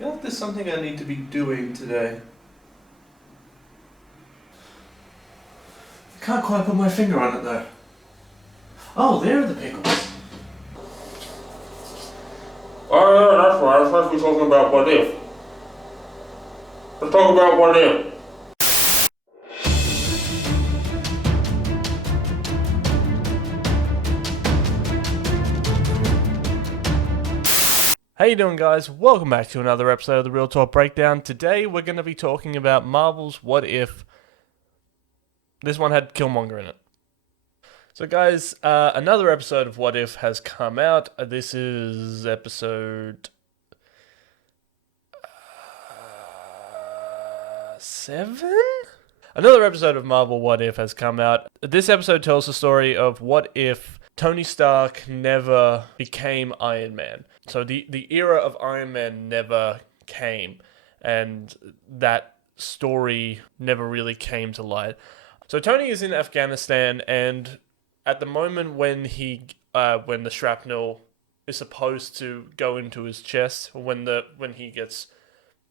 feel like there's something I need to be doing today. I can't quite put my finger on it though. Oh, there are the pickles. Oh yeah, that's right. I'm supposed to be talking about what if. Let's talk about what if. How you doing, guys? Welcome back to another episode of the Real Talk Breakdown. Today we're going to be talking about Marvel's What If. This one had Killmonger in it. So guys, another episode of What If has come out. This is episode 7? Another episode of Marvel What If has come out. This episode tells the story of what if Tony Stark never became Iron Man. So the era of Iron Man never came, and that story never really came to light. So Tony is in Afghanistan, and at the moment when the shrapnel is supposed to go into his chest, when he gets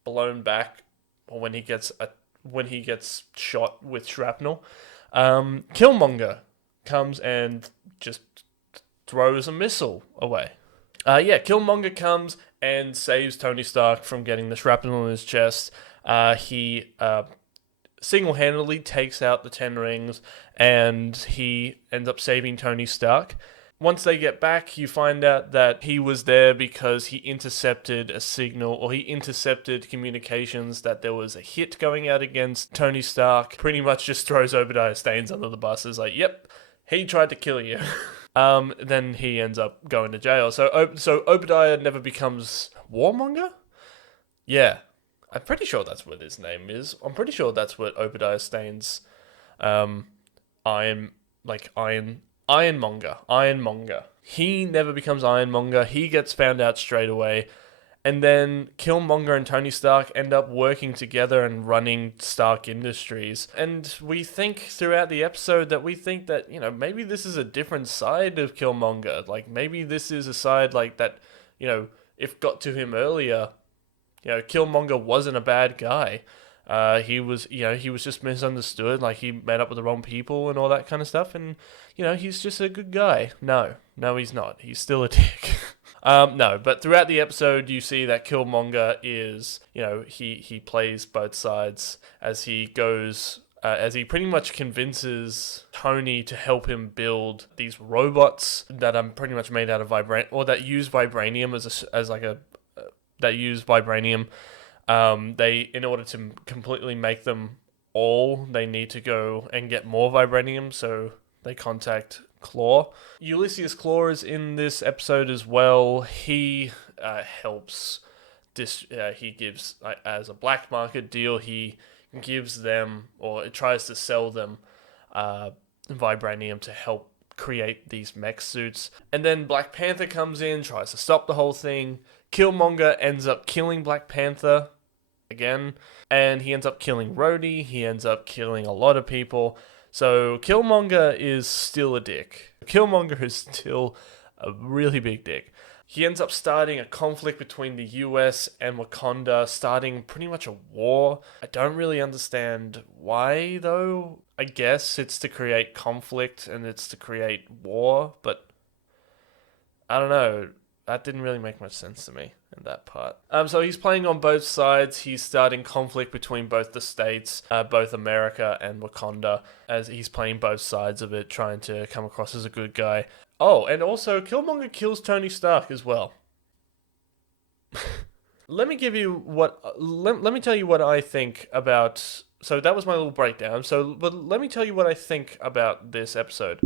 blown back, or when he gets shot with shrapnel, Killmonger comes and just throws a missile away. Killmonger comes and saves Tony Stark from getting the shrapnel in his chest. He single-handedly takes out the 10 rings, and he ends up saving Tony Stark. Once they get back, you find out that he was there because he intercepted a signal, or he intercepted communications that there was a hit going out against Tony Stark. Pretty much just throws Obadiah Stane under the bus. Is like, yep, he tried to kill you. Then he ends up going to jail. So Obadiah never becomes Warmonger? Yeah. I'm pretty sure that's what his name is. I'm pretty sure that's what Obadiah Stane's Ironmonger. He never becomes Ironmonger. He gets found out straight away. And then Killmonger and Tony Stark end up working together and running Stark Industries. And we think throughout the episode that maybe this is a different side of Killmonger. Like, maybe this is a side like that, if got to him earlier, Killmonger wasn't a bad guy. He was just misunderstood. Like, he met up with the wrong people and all that kind of stuff. And, he's just a good guy. No, he's not. He's still a dick. No, but throughout the episode, you see that Killmonger is, he plays both sides as he goes, as he pretty much convinces Tony to help him build these robots that are pretty much made out of that use vibranium that use vibranium. In order to completely make them all, they need to go and get more vibranium, so they contact Claw. Ulysses Claw is in this episode as well. He helps. He gives, as a black market deal, he gives them, or tries to sell them, vibranium to help create these mech suits. And then Black Panther comes in, tries to stop the whole thing. Killmonger ends up killing Black Panther again, and he ends up killing Rhodey. He ends up killing a lot of people. So Killmonger is still a dick. Killmonger is still a really big dick. He ends up starting a conflict between the US and Wakanda, starting pretty much a war. I don't really understand why, though. I guess it's to create conflict and it's to create war, but I don't know. That didn't really make much sense to me in that part. So he's playing on both sides. He's starting conflict between both the states, both America and Wakanda, as he's playing both sides of it, trying to come across as a good guy. Oh, and also Killmonger kills Tony Stark as well. Let me tell you what I think about. So that was my little breakdown. But let me tell you what I think about this episode.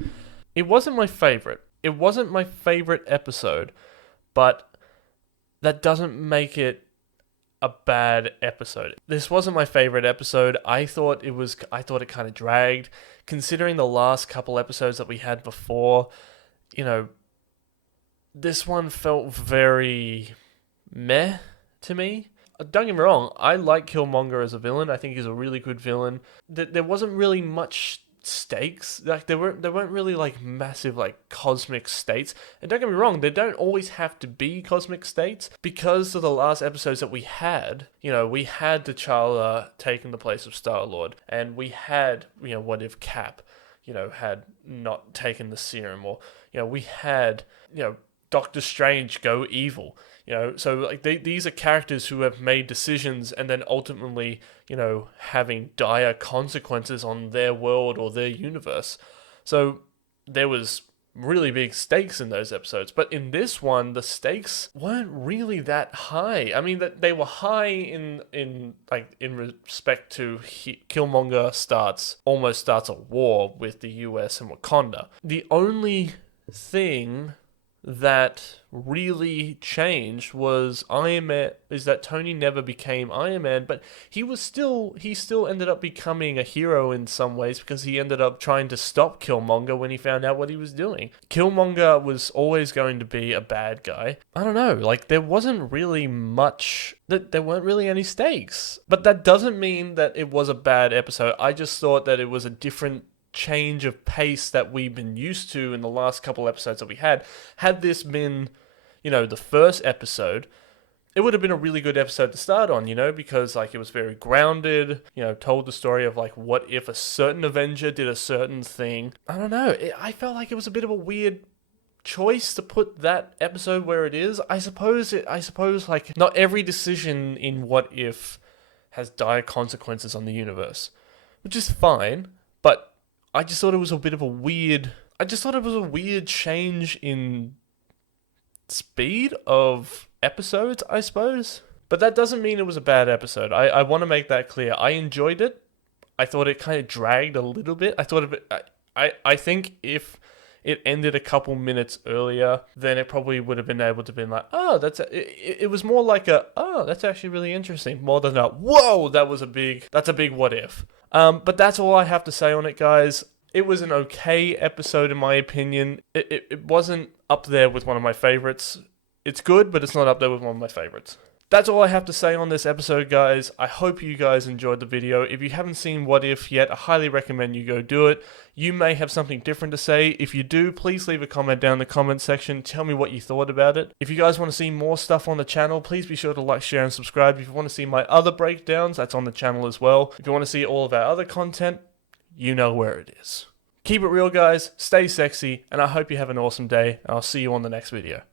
It wasn't my favorite. It wasn't my favorite episode. But that doesn't make it a bad episode. This wasn't my favorite episode. I thought it kind of dragged. Considering the last couple episodes that we had before, this one felt very meh to me. Don't get me wrong, I like Killmonger as a villain. I think he's a really good villain. There wasn't really much stakes. Like there weren't really like massive like cosmic states. And don't get me wrong, they don't always have to be cosmic states. Because of the last episodes that we had, we had T'Challa taking the place of Star-Lord, and we had, what if Cap, had not taken the serum, or we had, Doctor Strange go evil. So like these are characters who have made decisions and then ultimately, having dire consequences on their world or their universe. So there was really big stakes in those episodes, but in this one, the stakes weren't really that high. I mean, that they were high in respect to Killmonger almost starts a war with the US and Wakanda. The only thing that really changed was Iron Man, is that Tony never became Iron Man, but he still ended up becoming a hero in some ways, because he ended up trying to stop Killmonger when he found out what he was doing. Killmonger was always going to be a bad guy. I don't know, like there wasn't really much, there weren't really any stakes. But that doesn't mean that it was a bad episode. I just thought that it was a different change of pace that we've been used to in the last couple episodes that we had. Had this been, the first episode, it would have been a really good episode to start on, because like it was very grounded, told the story of like what if a certain Avenger did a certain thing. I don't know. I felt like it was a bit of a weird choice to put that episode where it is. I suppose like not every decision in What If has dire consequences on the universe, which is fine, but I just thought it was a bit of a weird... I just thought it was a weird change in speed of episodes, I suppose. But that doesn't mean it was a bad episode. I want to make that clear. I enjoyed it. I thought it kind of dragged a little bit. I think if it ended a couple minutes earlier, then it probably would have been able to be like, oh, it was more like that's actually really interesting, more than whoa, that's a big what if. But that's all I have to say on it, guys. It was an okay episode in my opinion. It wasn't up there with one of my favorites. It's good, but it's not up there with one of my favorites. That's all I have to say on this episode, guys. I hope you guys enjoyed the video. If you haven't seen What If yet, I highly recommend you go do it. You may have something different to say. If you do, please leave a comment down in the comment section. Tell me what you thought about it. If you guys want to see more stuff on the channel, please be sure to like, share, and subscribe. If you want to see my other breakdowns, that's on the channel as well. If you want to see all of our other content, you know where it is. Keep it real, guys. Stay sexy, and I hope you have an awesome day, and I'll see you on the next video.